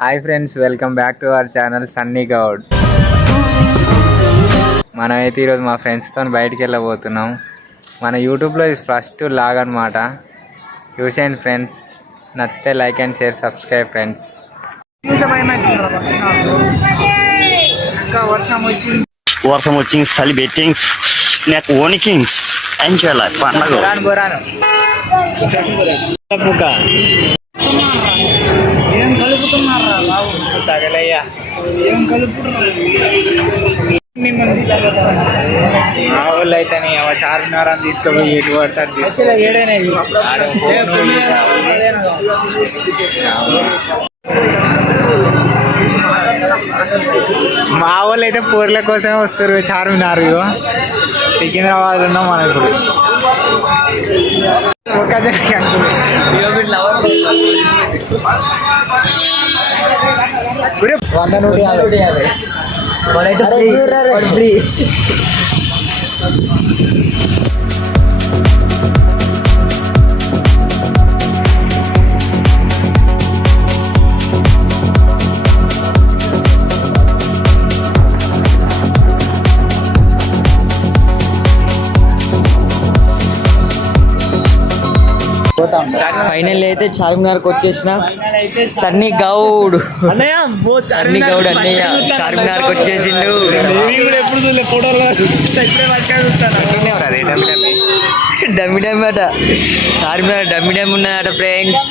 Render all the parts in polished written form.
Hi friends, welcome back to our channel Sunny Goud. మనమైతే ఈరోజు మా ఫ్రెండ్స్తో బయటికి వెళ్ళబోతున్నాం. మన యూట్యూబ్లో ఇది ఫస్ట్ లాగ్ అనమాట. చూసేయండి ఫ్రెండ్స్, నచ్చితే like and share, subscribe friends. వర్షం వచ్చింది, చలి బెట్టింగ్స్, నాకు ఓనికింగ్స్ ఎంజాయ్ లైఫ్ పండగ. ఏం కలుపుతున్నారా బాబు? తగలయ్యా, ఏం కలుపుతున్నారు? మా వాళ్ళు అయితే చార్మినార్ అని తీసుకుపోయి ఎటు పడతారు మా వాళ్ళు అయితే పూర్ల కోసమే వస్తారు చార్మినార్. సికింద్రాబాద్ ఉన్నాం మనం ఇప్పుడు. ఒక ఫ్రీ. ఫైనల్ అయితే చార్మినార్కి వచ్చేసిన సన్నీ గౌడ్ అన్నయ్య చార్మినార్కి వచ్చేసిండు. డమ్మి డమ్మి అట చార్మినార్, డమ్మి డమ్మి ఉన్నదట friends.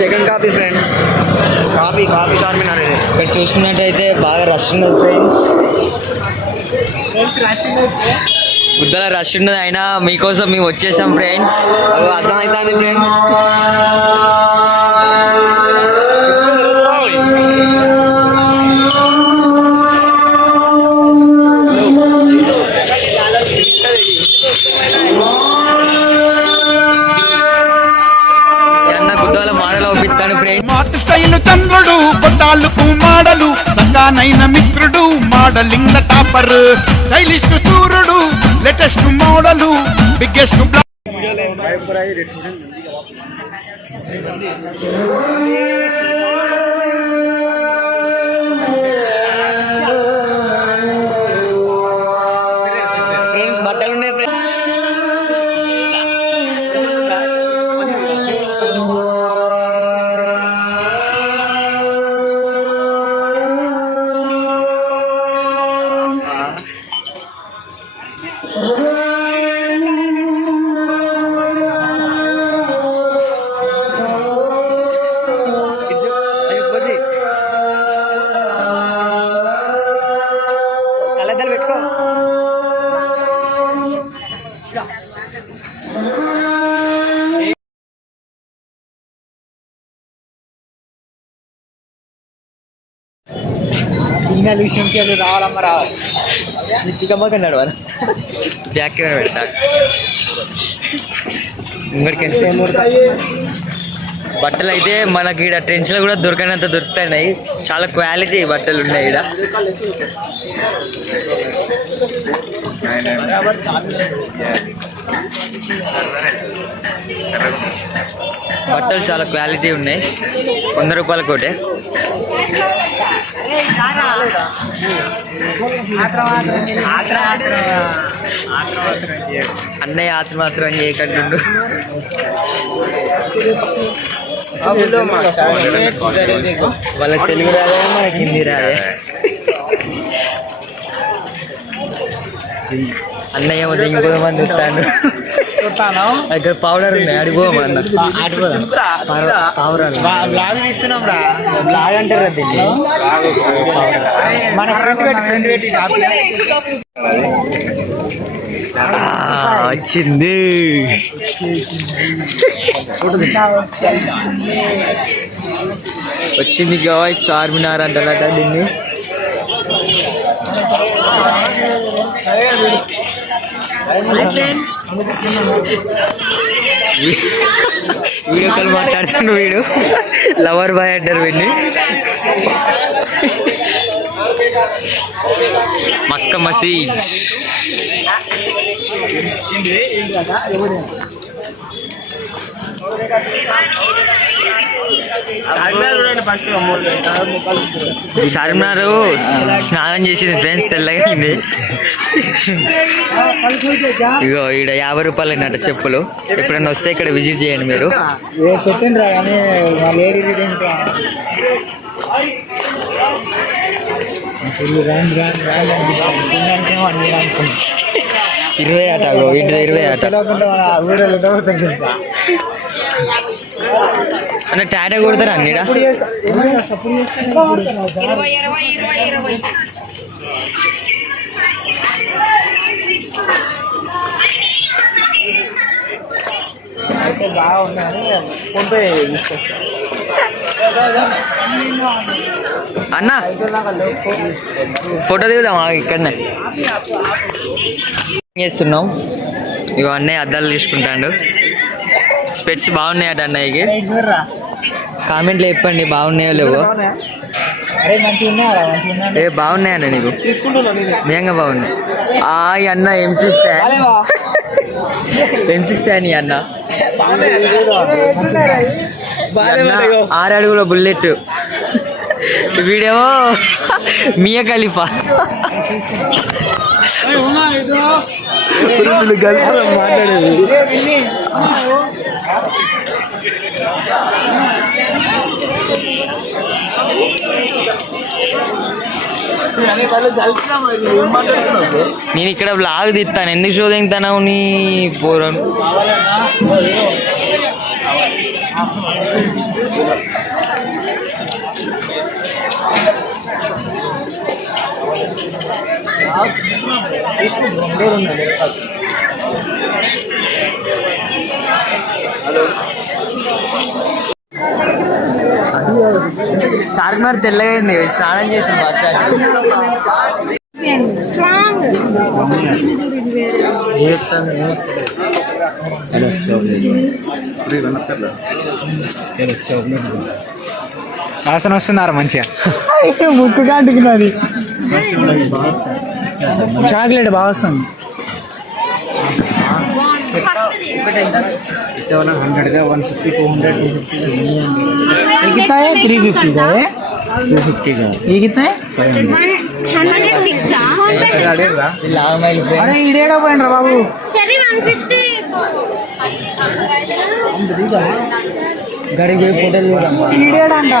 Second copy friends, copy Charminar. ఇక్కడ చూసుకున్నట్టయితే బాగా రష్ ఉన్నది ఫ్రెండ్స్. గుద్దల రష్ ఉన్నది, అయినా మీకోసం మేము వచ్చేసాం ఫ్రెండ్స్. అర్థమవుతుంది ఫ్రెండ్స్. గుద్దల మాడలు ఒప్పిస్తాను ఫ్రెండ్స్. స్మార్ట్ స్టైల్ చంద్రుడు, బొట్టాలకు మాడలు, సగానైన మిత్రుడు, మోడలింగ్ టాపర్, స్టైలిస్ట్ సూర్యుడు, లేటెస్ట్ మోడలు, బిగ్గెస్ట్ ఫ్రెండ్స్ బట్టలు ఉన్నాయి ఫ్రెండ్స్. కళ్ళద్దాలు పెట్టుకో. ఇంకా విషయంకి రావాలమ్మ రావాలి. కన్నాడు వాళ్ళు బ్యాక్ కెమెరా పెడతా. ఇంకొకటి బట్టలు అయితే మనకి ఇక్కడ ట్రెండ్స్లో కూడా దొరకనంత దొరుకుతున్నాయి. చాలా క్వాలిటీ బట్టలు ఉన్నాయి ఇక్కడ. బట్టలు చాలా క్వాలిటీ ఉన్నాయి. 100 రూపాయల కోటే. అన్నయ్య ఆత్ర మాత్రం చేయకండు. వాళ్ళకి తెలుగు రాదే, మనకి హిందీ రాదే. అన్నయ్య ఏమో ఇంకోమంది వస్తాను. ఇక్కడ పౌడర్ ఉన్నాయి, అడిపోమా అన్న. బ్లాగ్ తీస్తున్నాం రా. బ్లాగ్ అంటారు దీన్ని. మన ఫ్రెండ్ పెట్టి వచ్చింది. వచ్చింది కావాలి. చార్మినార్ అంటారట దీన్ని. వీడియో కాల్ మాట్లాడుతాను. వీడు లవర్ బాయ్ అంటారు వీడిని. మక్క మసీద్. చార్మినార్ స్నానం చేసింది ఫ్రెండ్స్, తెల్లగా అయింది. ఇగో ఈడ 50 రూపాయలు అన్నట్టు చెప్పులు. ఎప్పుడైనా వస్తే ఇక్కడ విజిట్ చేయండి మీరు. పెట్టిండ్రా కానీ లేడీ 20 ఆట, ఇంటి 20 ఆట అన్న. టాటా కొడతారా అన్నీడ? అయితే బాగా ఉన్నాయని ఫోన్పే తీసుకొస్తా అన్న. ఫోటో దిగుదామా ఇక్కడనే? చేస్తున్నాం. ఇగో అన్నయ్య అద్దాలు తీసుకుంటాడు. స్పెట్స్ బాగున్నాయట అన్నయ్యకి. కామెంట్లో చెప్పండి బాగున్నాయో లేవో. అరే మంచిగా ఉన్నాయా? మంచిగా ఉన్నా. ఏ బాగున్నాయన్న నీకు? నిజంగా బాగున్నాయి. ఈ అన్న ఎంసీ స్టాండ్ ఈ అన్న 6 అడుగుల బుల్లెట్. వీడేమో మియా ఖలీఫా. మాట్లాడేది నేను ఇక్కడ బ్లాగ్ తీస్తాను. ఎందుకు షో దిగుతాను నీ పోరం? చార్మినార్ తెల్లగైంది, స్నానం చేసిన వాసన వస్తున్నారా మంచిగా? ముక్కు కాంటుకున్నది. చాక్లెట్ బాగా వస్తుంది. 100 का 150 200 250 ये कितना है? 350 का है. 250 का. ये कितना है? 100 पिज्जा. अरे इडेड़ा పోయినరా బాబు. चली 150. గడికి ఫోటో దిగుదాం. ఇడేడంట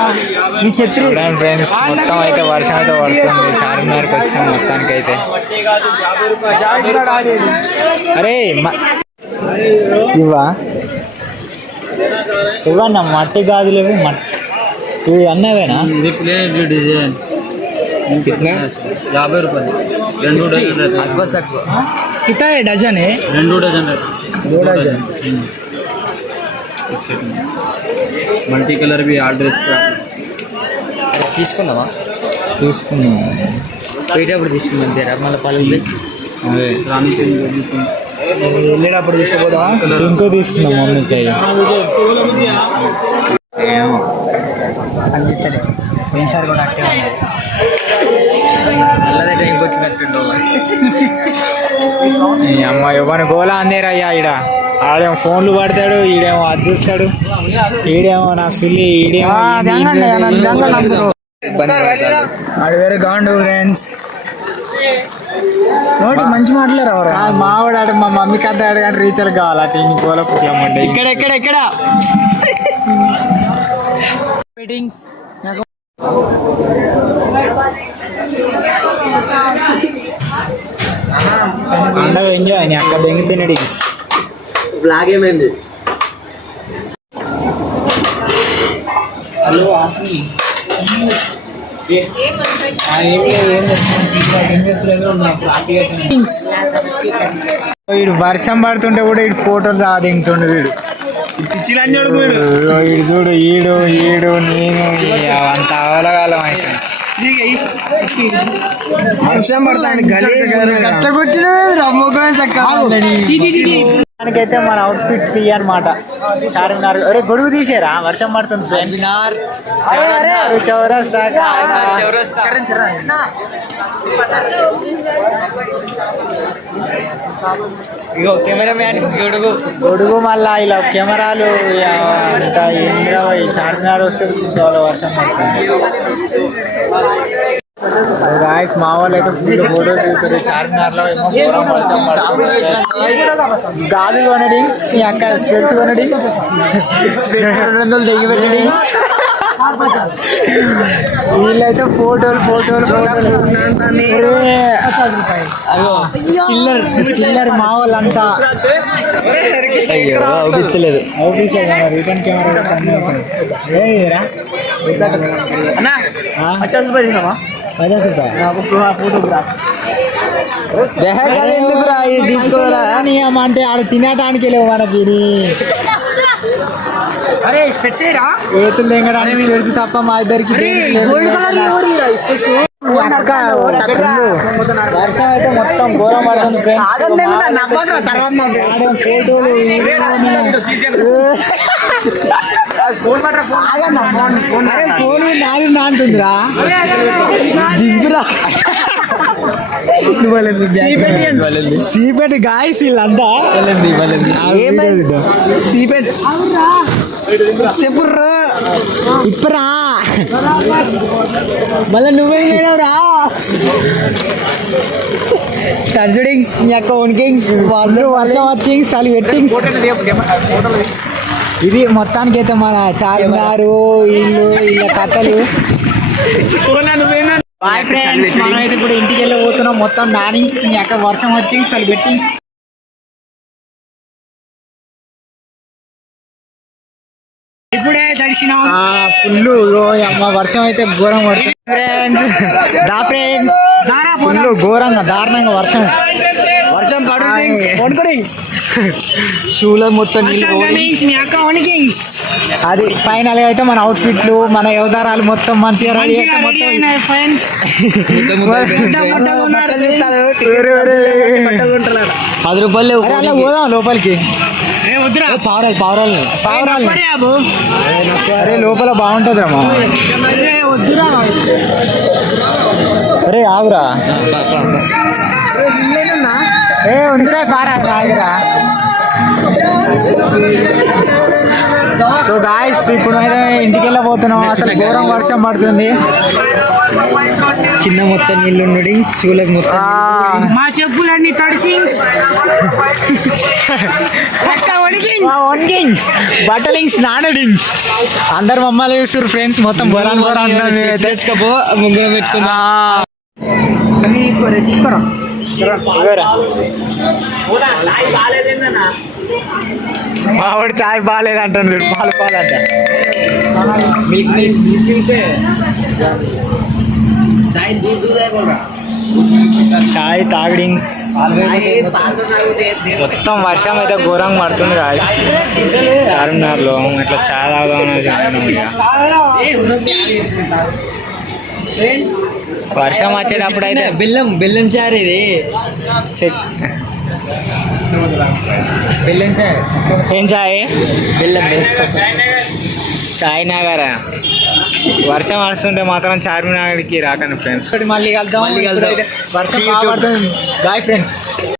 మీ ఛత్రి. ఫ్రెండ్స్ మొత్తం అయితే వర్షం అయితే పడుతుంది. చార్మినార్కి వచ్చినాం మొత్తానికి అయితే. అరే ఇవా ఇవన్నా మట్టి గాజులు ఇవి అన్నవేనా? ఇది ప్లేట్ డిజైన్ 50 రూపాయలు. 2 డజన్. कितना है डजन है? 2 डजन. 2 डजन. मल्टी कलर भी ऑर्डर తీసుకున్నావా? తీసుకున్నాం. పోయేటప్పుడు తీసుకున్నాం తెరా మళ్ళీ పలుకులు. అదే रानी వెళ్ళేటప్పుడు తీసుకుపోదామా? ఇంకో తీసుకున్నాం మమ్మీకి. ఏమో అందించలే పోయినసారి కూడా అట్టే ఉన్నది. నల్లదే టైంకి వచ్చినట్టుండవు. ఈ అమ్మ ఇవ్వని గోలా అందేరయ్యా. ఈడ ఆడేమో ఫోన్లు పడతాడు, ఈడేమో అది చూస్తాడు, ఈడేమో నా సుల్లి, ఈడేమో ఆడు వేరే గాండు ఫ్రెండ్స్. మంచి మాట్లాడారు మావాడు. ఆడు మా మమ్మీకి అద్దాడు కానీ రీచర్లు కావాలి. అటు ఇంక గోల పుట్లమండి. ఇక్కడ మీటింగ్స్ పండగ ఎంజాయ్. నీ అక్క బెంగి తినడి బ్లాగ్ ఏమైంది? హలో ఆస్మి. వీడు వర్షం పడుతుంటే కూడా వీడు ఫోటోలు దిగుతుండు. వీడు వీడు చూడు, ఈడు ఈడు నేను అంత అవలగాలం అయితే. వర్షం పడుతుంది దానికైతే మన అవుట్ఫిట్ తీ అనమాట. చార్మినార్ అరే గొడుగు తీసేరా, వర్షం పడుతుంది. చౌరస్తా ఇగో కెమెరా మ్యాన్ గొడుగు గొడుగు మళ్ళా ఇలా కెమెరాలు అంతా ఇంద్రవై చార్మినార్ వస్తే చాలా వర్షం పడుతుంది. గాయస్ మా వాళ్ళు అయితే ఫుల్ ఫోటో చూస్తారు చార్మినార్లో. గాజులు కొనడింగ్స్ మీ అక్క స్పెట్స్ కొనడింగ్స్ దిగి పెట్టడింగ్స్. వీళ్ళైతే ఫోటోలు స్టిల్లర్ మా వాళ్ళంతా. అవుపిస్తలేదు. రిటర్న్ కెమెరా ఏదిరా 50 రూపాయలు తిన్నావా? 50 రూపాయలు ఎందుకురా ఇది తీసుకోరా అని అంటే ఆడ తినటానికి లేవు మనకి. అరే స్పెట్స్ రా ఏతులు తెంగడానికి తెలుసు తప్ప మా ఇద్దరికి గోల్డ్ కలర్ వర్షం అయితే మొత్తం ఘోరం పడుతుంది ఫోటోలు ఫోన్ నాది నాంటుందిరా దిబ్బురా. సీపెట్ గాయస్ వీళ్ళంతా సీపెట్ చెప్పుర్రా ఇప్పురా మళ్ళీ నువ్వే రా టర్జుడింగ్స్ నీ యొక్క వన్కింగ్స్ వర్షం వచ్చింగ్స్ అవి వెట్టింగ్స్. ఇది మొత్తానికి అయితే మన చార్మినారు వీళ్ళ కథలు. బాయ్ ఫ్రెండ్స్, మనమైతే ఇప్పుడు ఇంటికి వెళ్ళి పోతున్నాం. మొత్తం నానింగ్స్ నీ యొక్క వర్షం వచ్చింగ్స్ అవి వెట్టింగ్స్. ఇప్పుడే తడిసిన ఫుల్ అమ్మ వర్షం అయితే ఘోరం పడుతుంది ఫ్రెండ్స్. ఫుల్ ఘోరంగా దారుణంగా వర్షం పడుతుంది. షూలో మొత్తం అది ఫైనల్ గా అయితే మన అవుట్ఫిట్లు మన వ్యవహారాలు మొత్తం మంచిగా రెడీ అయితే ఫ్రెండ్స్. 10 రూపాయలు అలా పోదాం లోపలికి. పావురాలు అరే లోపల బాగుంటుంది అమ్మా. అరే ఆగురా ఉందిరా పారా ఆగురా. సో గాయస్ ఇప్పుడు అయితే ఇంటికి వెళ్ళబోతున్నాం. అసలు ఘోరం వర్షం పడుతుంది. కింద మొత్తం నీళ్ళు ఉండడి షూలకు మొత్తం మా చెప్పులన్నీ తడిసి బట్టలింగ్స్ నానడింగ్స్ అందరు మమ్మల్ని చూస్తారు ఫ్రెండ్స్. మొత్తం బొరాన్ తెచ్చుకపో ముగ్గురు పెట్టుకున్నా. తీసుకోరా మావాడు చాయ్ బాగాలేదు అంటాను. పాలంట చాయ్ తాగడింగ్స్. మొత్తం వర్షం అయితే ఘోరంగా పడుతుంది కాదు చార్మినార్లో. ఇట్లా చాయ్ తాగుదామని వర్షం వచ్చేటప్పుడు అయితే బెల్లం చారు ఇది బెల్లం చాయ్. ఏం చాయ్? బెల్లం చాయ్ నగర. వర్షం వస్తుంటే మాత్రం చార్మినార్కి రాకండి ఫ్రెండ్స్. మళ్ళీ కలుద్దాం. వర్షం బాగా పడుతుంది. Bye friends.